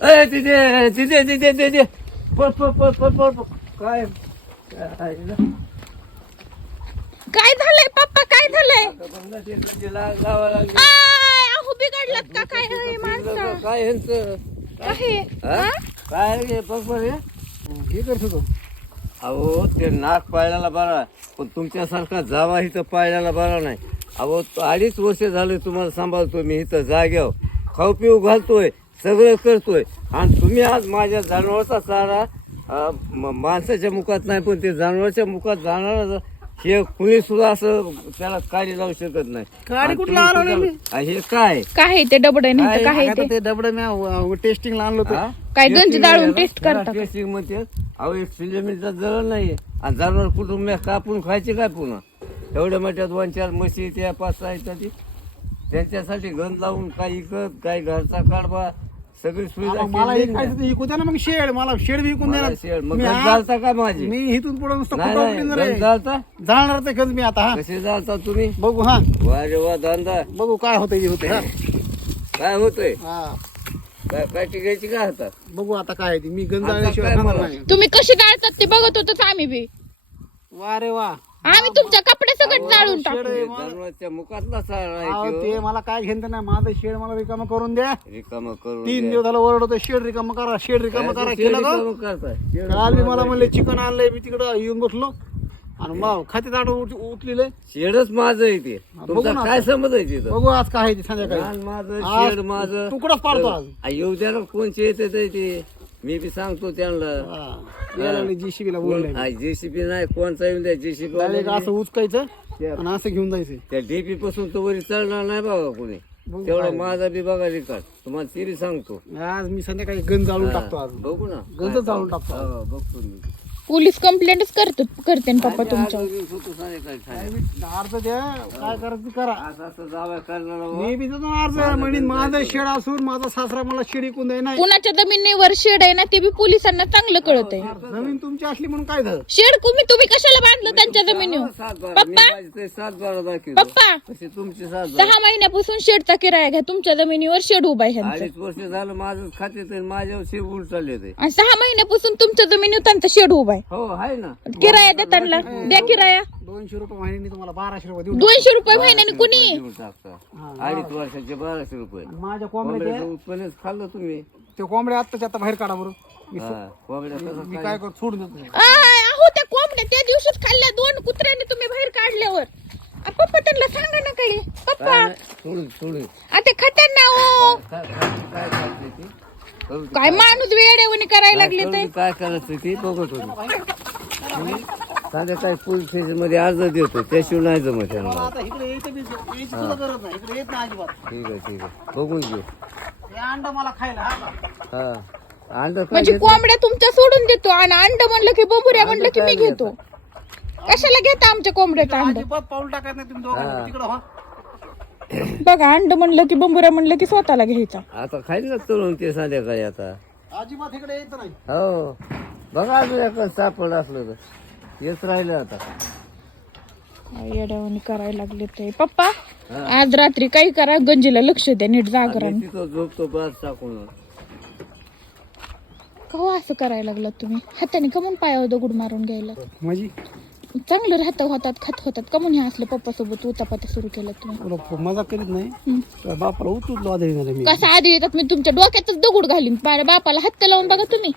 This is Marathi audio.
ए तिथे तिथे तिथे तिथे पळ पळ पळ पळ पळ पळ. काय? काय ना? काय झालंय पप्पा? काय झालंय? आता बंगला ते लावा लागली. आय, अहो बिघडलात का? काय हे माणसं? काय ह्यांचं काय? हा? हा? काय रे बघ बरं हे? हे करत होतो अहो ते नाक पाळल्याला बरा. पण तुमच्यासारखा जावा इथं पाळल्याला बरा नाही. अहो तो अडीच वर्ष झाले तुम्हाला सांभाळतो मी इथं जाग्यावर खाऊ पिऊ घालतोय. सगळं करतोय. आणि तुम्ही आज माझ्या जनावरचा चारा माणसाच्या मुखात नाही पण ते जनावरच्या मुखात जाणार हे कुणी सुद्धा असं त्याला काडी लावू शकत नाही. कुठलं हे काय? काय ते डबड नाही तर काय आता ते? डबड मी टेस्टिंगला आणलं? होतं. काय गंज टेस्टिंग दाळून? टेस्ट करतात. टेस्टिंग म्हणते अहो एक सिलेमिटचा जळ नाही आणि जनावर कुठून मी कापून खायचे काय पुन्हा? एवढ्या मोठ्या दोन चार म्हशी त्या पाच सहा त्यांच्यासाठी गंज लावून काही इकत काही घरचा काढवा सगळी सुविधा मला. तर विकू द्या ना मग शेड मला शेड बी विकून मला द्या शेड. मग मी आज- का माझी? मी इथून पुढे नुसतं नाही कुठं जाणार ते मी आता हा. कसे जाळता तुम्ही? बघू हा. वा रे वा धंदा. बघू काय होतंय ते होतंय हा. काय होतंय? हा. काय काय टिकायची काय हातात? बघू आता काय आहे ते. मी गंज आता जाळल्याशिवाय काय खाणार मला? नाही. तुम्ही कशी जाळतात ते बघत होतो आम्ही बी. वा रे वा. आम्ही तुमच्या सगळं जाळून टाकू जनावरच्या अहो, ते. मला काय घेणं नाही माझं शेड मला रिकामं करून द्या. रिकाम करून तीन. दिवस झालं ओरडतो शेड रिकामं करा शेड रिकामं करा काय केलं का? काल मी मला म्हणले चिकन आणलंय मी तिकडं येऊन बसलो. आणि मग खात्यात आठवून उठलेले. शेडच माझं आहे ते. बघू तुमचा ना काय समज आहे तिथं? बघू आज काय आहे ते संध्याकाळी. माझं आज शेड माझं. तुकडच पाडतो आज. आ, येऊ द्या ना कोणचे येते ते ते? मी बी सांगतो त्यांना. हा. यायला लागले JCB ला बोलले जेसीबी नाही कोणचा येऊन द्या जेसीबी असं उचकायचं आणि असं घेऊन जायचं. त्या डीपी पासून तो वरी चढणार नाही बघा कोणी. तेवढं माझा बी बघा रिकार्ड तुम्हाला ते बी सांगतो. आज मी संध्याकाळी गंज जाळून टाकतो आज. बघू ना. गंज जाळून टाकतो. बघतो मी. पोलीस कंप्लेंटच करतो करते ना पप्पा तुमच्या. अर्ज द्या काय करायचं ते करा. असं असं जावं करणार मी बी देतो ना अर्ज म्हणेन माझं शेड असून माझा सासरा मला शेड इकून द्याय नाही. कुणाच्या जमिनीवर शेड आहे ना ते बी पोलिसांना चांगलं कळत आहे जमीन तुमची असली म्हणून काय झालं? शेड तुम्ही तुम्ही कशाला बांधलं त्यांच्या जमिनीवर? पप्पा? पप्पा? तुमचे सहा महिन्यापासून शेडचा किराया घ्या तुमच्या जमिनीवर शेड उभा आहे अडीच वर्ष झालं माझं खाते तर माझ्यावर शेड उलट चालले ते. आणि सहा महिन्यापासून त्यांचा शेड उभा आहे. हो आहे ना. किराया देताना द्या किराया. दोनशे रुपये महिन्याने तुम्हाला बाराशे रुपये देऊ दोनशे रुपये महिन्याने कुणी? देऊन टाकता अडीच वर्षाचे बाराशे रुपये. माझ्या कोंबड्या कोंबड्याचं उत्पन्नच खाल्लं तुम्ही. ते कोंबड्या आत्ताच्या आता बाहेर काढा बरं. मी हा, कोंबड्या कसं मी काय? करतो सोडून देतो आय, अहो त्या कोंबड्या त्या दिवशीच खाल्ल्या. दोन कुत्र्याने तुम्ही बाहेर काढल्यावर. आ, पप्पा त्यांना सांगा ना काही. पप्पा. काय सोडून सोडून. आता खतरना हो. काय काय करते ती? काय माणूस वेड्यावणी करायला काय लागले ते? काय करायचं ती बघत होती. संध्याकाळी पोलीस स्टेशनमध्ये अर्ज देतो त्याशिवाय नाही जमत त्यांना ठीक आहे ठीक आहे. बघून घेऊ. हे अंड हा? हा. काय म्हणजे घेतो? कोंबड्या तुमच्या सोडून देतो आणि अंड म्हणलं की बंबुऱ्या म्हणलं की मी घेतो. कशाला घेता आमच्या कोंबड्याचं अंड? पाऊल टाकायचं नाही तुम्ही दोघांनी. तिकडं हा बघा अंड म्हणलं की बंबुऱ्या म्हणलं की स्वतःला घ्यायचा. आता खाईल ना तळून ते संध्याकाळी आता. अजिबात इकडे येत नाही. हो. बघा अजून एखादं सापड असलं तर. हेच राहिलं आता. येड्यावणी करायला लागले ते. पप्पा आज रात्री काही करा गंजीला लक्ष द्या नीट जागरण आम्ही तिथं झोपतो बस टाकून. कवा असं करायला लागलात तुम्ही? हाताने कमून पायावर दगड मारून घ्यायला? म्हणजे चांगलं राहतं होतात खात होतात. कमून हे असलं पप्पा सोबत उतापात्या सुरू केलं तुम्ही? मजा करीत नाही. हं. तुझ्या बापाला नाही मी कसं आधी येतात मी तुमच्या डोक्यातच दगड घालीन. बापाला हात लावून बघा तुम्ही.